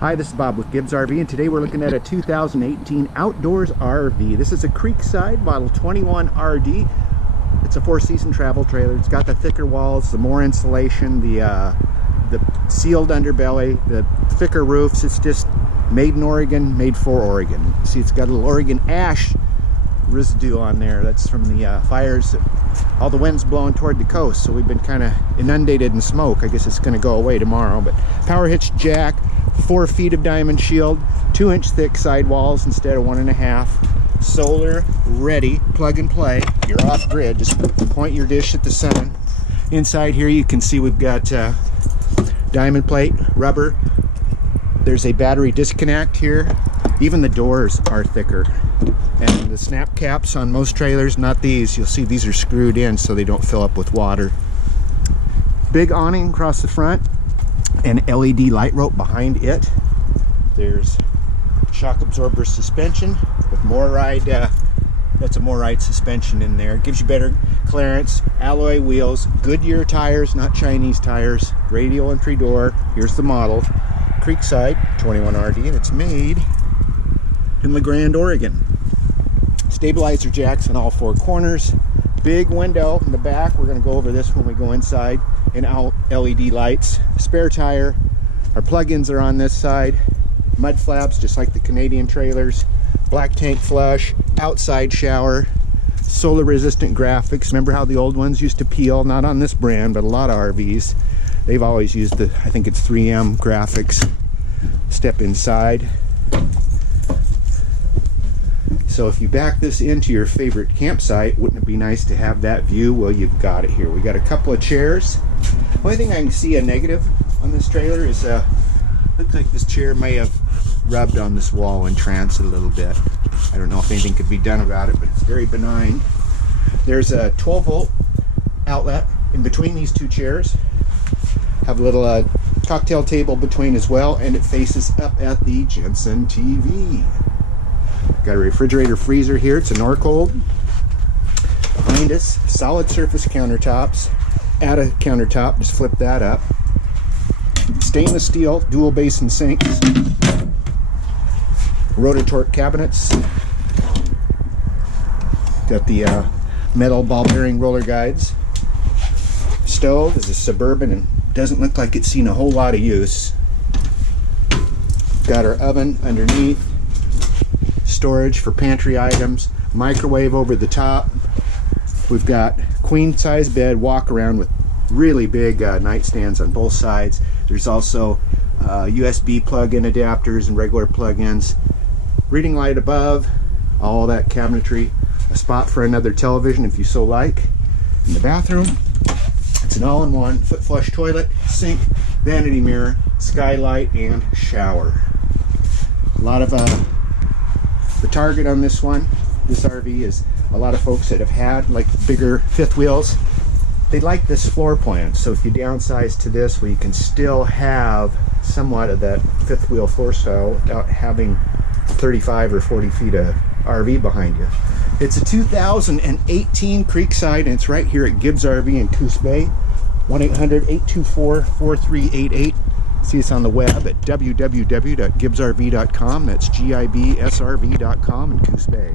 Hi, this is Bob with Gibbs RV, and today we're looking at a 2018 outdoors RV. This is a Creekside Model 21 RD. It's a four-season travel trailer. It's got the thicker walls, the more insulation, the sealed underbelly, the thicker roofs. It's just made in Oregon, made for Oregon. See, it's got a little Oregon ash residue on there. That's from the fires. All the winds blowing toward the coast, so we've been kind of inundated in smoke. I guess it's going to go away tomorrow. But power hitch jack, 4 feet of diamond shield, 2-inch thick sidewalls instead of 1.5. Solar ready, plug and play. You're off grid, just point your dish at the sun. Inside here you can see we've got diamond plate, rubber. There's a battery disconnect here. Even the doors are thicker. And the snap caps on most trailers, not these, you'll see these are screwed in so they don't fill up with water. Big awning across the front and LED light rope behind it. There's shock absorber suspension with MORryde. That's a MORryde suspension in there. Gives you better clearance. Alloy wheels, Goodyear tires, not Chinese tires. Radial entry door. Here's the model. Creekside 21 RD, and it's made in La Grande, Oregon. Stabilizer jacks on all 4 corners. Big window in the back. We're going to go over this when we go inside. And LED lights. Spare tire. Our plug-ins are on this side. Mud flaps, just like the Canadian trailers. Black tank flush. Outside shower. Solar resistant graphics. Remember how the old ones used to peel? Not on this brand, but a lot of RVs. They've always used the, I think it's 3M graphics. Step inside. So if you back this into your favorite campsite, wouldn't it be nice to have that view? Well, you've got it here. We got a couple of chairs. Only thing I can see a negative on this trailer is looks like this chair may have rubbed on this wall in transit a little bit. I don't know if anything could be done about it, but it's very benign. There's a 12-volt outlet in between these 2 chairs. Have a little cocktail table between as well, and it faces up at the Jensen TV. Got a refrigerator freezer here. It's a Norcold. Behind us, solid surface countertops. Add a countertop, just flip that up. Stainless steel dual basin sinks. Rototorque cabinets. Got the metal ball bearing roller guides. Stove is a Suburban and doesn't look like it's seen a whole lot of use. Got our oven underneath. Storage for pantry items, microwave over the top. We've got queen size bed, walk around with really big nightstands on both sides. There's also USB plug-in adapters and regular plug-ins. Reading light above, all that cabinetry. A spot for another television if you so like. In the bathroom, it's an all-in-one foot flush toilet, sink, vanity mirror, skylight, and shower. A lot of the target on this one, this RV, is a lot of folks that have had like bigger fifth wheels. They like this floor plan, so if you downsize to this, where you can still have somewhat of that fifth wheel floor style without having 35 or 40 feet of RV behind you. It's a 2018 Creekside, and it's right here at Gibbs RV in Coos Bay. 1-800-824-4388. See us on the web at www.gibbsrv.com. That's GIBSRV.com in Coos Bay.